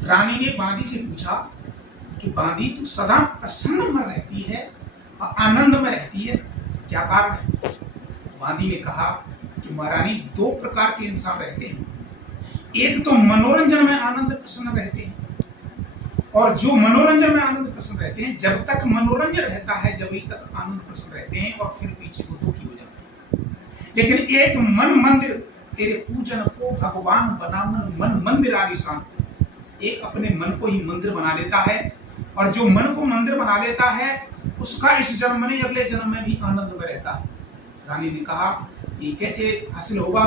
रानी ने बांदी से पूछा कि बांदी तू सदा प्रसन्न में रहती है और आनंद में रहती है, क्या कारण है? बांदी ने कहा कि महारानी दो प्रकार के इंसान रहते हैं, एक तो मनोरंजन में आनंद प्रसन्न रहते हैं, और जो मनोरंजन में आनंद प्रसन्न रहते हैं जब तक मनोरंजन रहता है जब तक आनंद प्रसन्न रहते हैं और फिर पीछे वो दुखी हो जाते हैं। लेकिन एक मन मंदिर तेरे पूजन को भगवान बनावन मन मंदिर आलिशान, एक अपने मन को ही मंदिर बना लेता है, और जो मन को मंदिर बना लेता है उसका इस जन्म में अगले जन्म में भी आनंद में रहता है। रानी ने कहा ये कैसे हासिल होगा?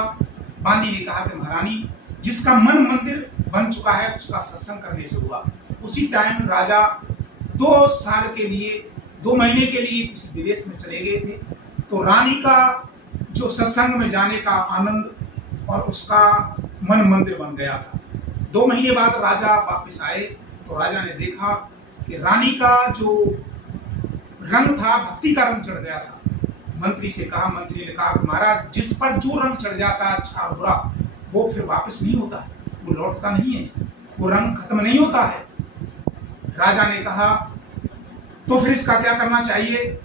बांदी ने कहा कि महारानी जिसका मन मंदिर बन चुका है उसका सत्संग करने से हुआ। उसी टाइम राजा 2 साल के लिए 2 महीने के लिए किसी विदेश में चले गए थे, तो रानी का जो सत्संग में जाने का आनंद और उसका मन मंदिर बन गया था। 2 महीने बाद राजा वापस आए तो राजा ने देखा कि रानी का जो रंग था भक्ति का रंग चढ़ गया था। मंत्री ने कहा कि महाराज जिस पर जो रंग चढ़ जाता है अच्छा और बुरा वो फिर वापस नहीं होता है, वो लौटता नहीं है, वो रंग खत्म नहीं होता है। राजा ने कहा तो फिर इसका क्या करना चाहिए?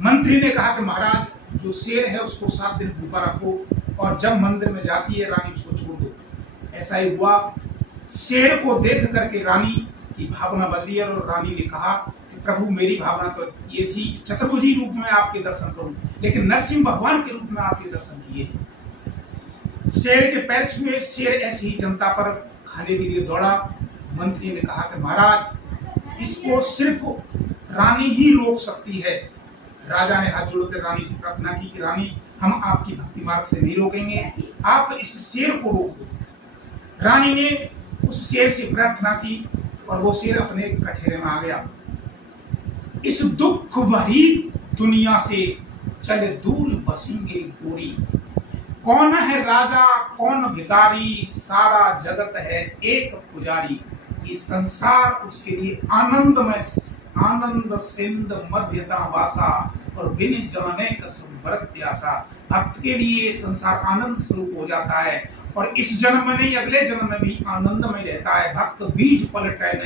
मंत्री ने कहा कि महाराज जो शेर है उसको 7 दिन भूखा रखो और जब मंदिर में जाती है रानी उसको छोड़ दो। ऐसा ही हुआ। शेर को देख करके रानी की भावना बदली और रानी ने कहा कि प्रभु मेरी भावना तो ये थी कि चतुर्भुजी रूप में आपके दर्शन करूं, लेकिन नरसिंह भगवान के रूप में आपके दर्शन किए। शेर के पैर छुए, शेर ऐसे ही जनता पर खाने के लिए दौड़ा। मंत्री ने कहा कि महाराज इसको सिर्फ रानी ही रोक सकती है। राजा ने हाथ जोड़कर रानी से प्रार्थना की कि रानी हम आपकी भक्ति मार्ग से नहीं रोकेंगे, आप इस शेर को रोक दो। रानी ने उस शेर से प्रार्थना की और वो शेर अपने कठेरे में आ गया। इस दुख भरी दुनिया से चले दूर बसेंगे गोरी, कौन है राजा कौन भिखारी, सारा जगत है एक पुजारी। ये संसार उसके लिए आनंद में आनंद सिंध मध्यता वासा और बिन जाने कसम व्रत प्यासा। भक्त के लिए संसार आनंद स्वरूप हो जाता है और इस जन्म में नहीं अगले जन्म में भी आनंद में रहता है। भक्त बीज पलटे नहीं।